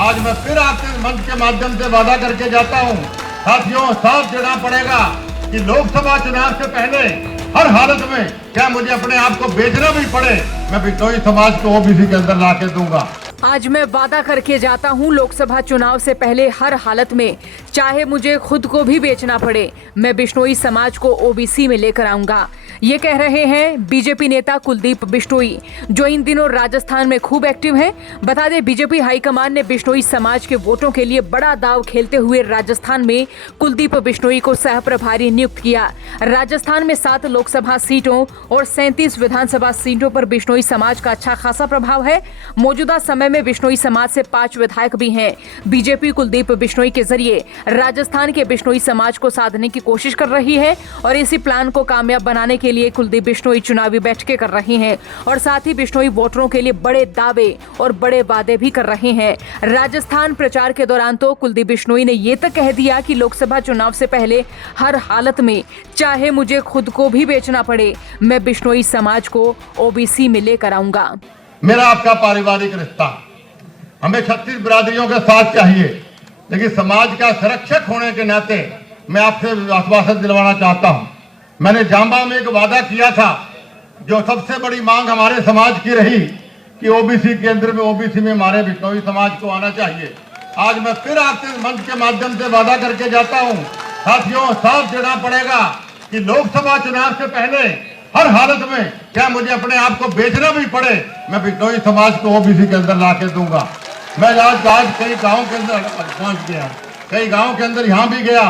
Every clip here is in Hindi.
आज मैं फिर आपके मंच के माध्यम से वादा करके जाता हूं, साथियों, साफ देना पड़ेगा कि लोकसभा चुनाव से पहले हर हालत में, क्या मुझे अपने आप को बेचना भी पड़े, मैं बिश्नोई समाज को ओबीसी के अंदर ला के दूंगा। आज मैं वादा करके जाता हूं, लोकसभा चुनाव से पहले हर हालत में, चाहे मुझे खुद को भी बेचना पड़े, मैं बिश्नोई समाज को ओबीसी में लेकर आऊंगा। ये कह रहे हैं बीजेपी नेता कुलदीप बिश्नोई, जो इन दिनों राजस्थान में खूब एक्टिव हैं। बता दें, बीजेपी हाईकमान ने बिश्नोई समाज के वोटों के लिए बड़ा दांव खेलते हुए राजस्थान में कुलदीप बिश्नोई को सह प्रभारी नियुक्त किया। राजस्थान में 7 लोकसभा सीटों और 37 विधानसभा सीटों पर बिश्नोई समाज का अच्छा खासा प्रभाव है। मौजूदा समय में बिश्नोई समाज से 5 विधायक भी हैं। बीजेपी कुलदीप बिश्नोई के जरिए राजस्थान के बिश्नोई समाज को साधने की कोशिश कर रही है और इसी प्लान को कामयाब बनाने के लिए कुलदीप बिश्नोई चुनावी बैठकें कर रही हैं और साथ ही बिश्नोई वोटरों के लिए बड़े दावे और बड़े वादे भी कर रहे हैं। राजस्थान प्रचार के दौरान तो कुलदीप बिश्नोई ने ये तक कह दिया कि लोकसभा चुनाव से पहले हर हालत में, चाहे मुझे खुद को भी बेचना पड़े, मैं बिश्नोई समाज को ओबीसी में लेकर आऊंगा। मेरा आपका पारिवारिक रिश्ता हमें 36 बिरादरियों के साथ चाहिए, लेकिन समाज का संरक्षक होने के नाते मैं आपसे आश्वासन दिलवाना चाहता हूं। मैंने जांबा में एक वादा किया था, जो सबसे बड़ी मांग हमारे समाज की रही कि ओबीसी केंद्र में, ओबीसी में हमारे बिश्नोई समाज को आना चाहिए। आज मैं फिर आपके मंच के माध्यम से वादा करके जाता हूं, साथियों, साफ देना पड़ेगा कि लोकसभा चुनाव से पहले हर हालत में, क्या मुझे अपने आप को बेचना भी पड़े, मैं बिश्नोई समाज को ओबीसी के अंदर ला के दूंगा। मैं आज कई गांव के अंदर पहुंच गया, कई गांव के अंदर यहां भी गया,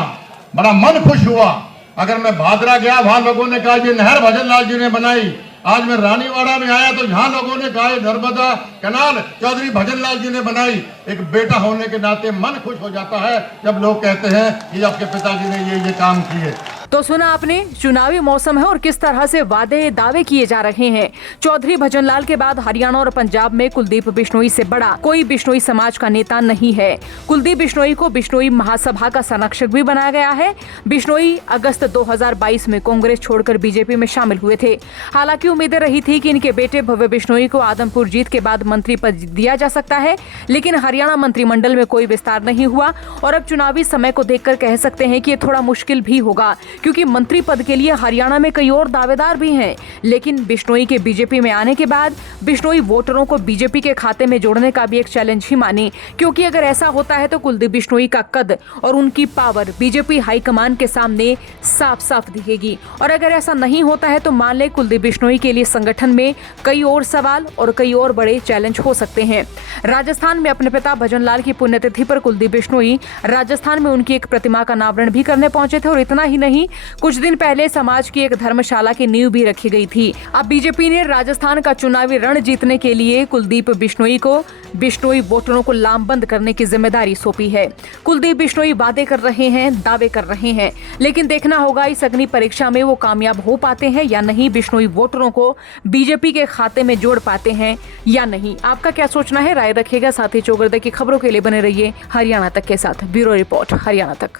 बड़ा मन खुश हुआ। अगर मैं भादरा गया, वहां लोगों ने कहा ये नहर भजनलाल जी ने बनाई। आज मैं रानीवाड़ा में आया तो यहाँ लोगों ने कहा नर्मदा कैनाल चौधरी भजनलाल जी ने बनाई। एक बेटा होने के नाते मन खुश हो जाता है जब लोग कहते हैं कि आपके पिताजी ने ये काम किए। तो सुना आपने, चुनावी मौसम है और किस तरह से वादे दावे किए जा रहे हैं। चौधरी भजनलाल के बाद हरियाणा और पंजाब में कुलदीप बिश्नोई से बड़ा कोई बिश्नोई समाज का नेता नहीं है। कुलदीप बिश्नोई को बिश्नोई महासभा का संरक्षक भी बनाया गया है। बिश्नोई अगस्त 2022 में कांग्रेस छोड़कर बीजेपी में शामिल हुए थे। हालांकि उम्मीदें रही थी कि इनके बेटे भव्य बिश्नोई को आदमपुर जीत के बाद मंत्री पद दिया जा सकता है, लेकिन हरियाणा मंत्रिमंडल में कोई विस्तार नहीं हुआ और अब चुनावी समय को देखकर कह सकते हैं कि ये थोड़ा मुश्किल भी होगा, क्योंकि मंत्री पद के लिए हरियाणा में कई और दावेदार भी हैं। लेकिन बिश्नोई के बीजेपी में आने के बाद बिश्नोई वोटरों को बीजेपी के खाते में जोड़ने का भी एक चैलेंज ही माने, क्योंकि अगर ऐसा होता है तो कुलदीप बिश्नोई का कद और उनकी पावर बीजेपी हाईकमान के सामने साफ साफ दिखेगी। और अगर ऐसा नहीं होता है तो मान ले कुलदीप बिश्नोई के लिए संगठन में कई और सवाल और कई और बड़े चैलेंज हो सकते हैं। राजस्थान में अपने पिता भजनलाल की पुण्यतिथि पर कुलदीप बिश्नोई राजस्थान में उनकी एक प्रतिमा का अनावरण भी करने पहुंचे थे और इतना ही नहीं, कुछ दिन पहले समाज की एक धर्मशाला की नींव भी रखी गई थी। अब बीजेपी ने राजस्थान का चुनावी रण जीतने के लिए कुलदीप बिश्नोई को बिश्नोई वोटरों को लामबंद करने की जिम्मेदारी सौंपी है। कुलदीप बिश्नोई वादे कर रहे हैं, दावे कर रहे हैं, लेकिन देखना होगा इस अग्नि परीक्षा में वो कामयाब हो पाते हैं या नहीं, बिश्नोई वोटरों को बीजेपी के खाते में जोड़ पाते हैं या नहीं। आपका क्या सोचना है, राय रखिएगा। साथ ही चौगरदे की खबरों के लिए बने रहिए हरियाणा तक के साथ। ब्यूरो रिपोर्ट, हरियाणा तक।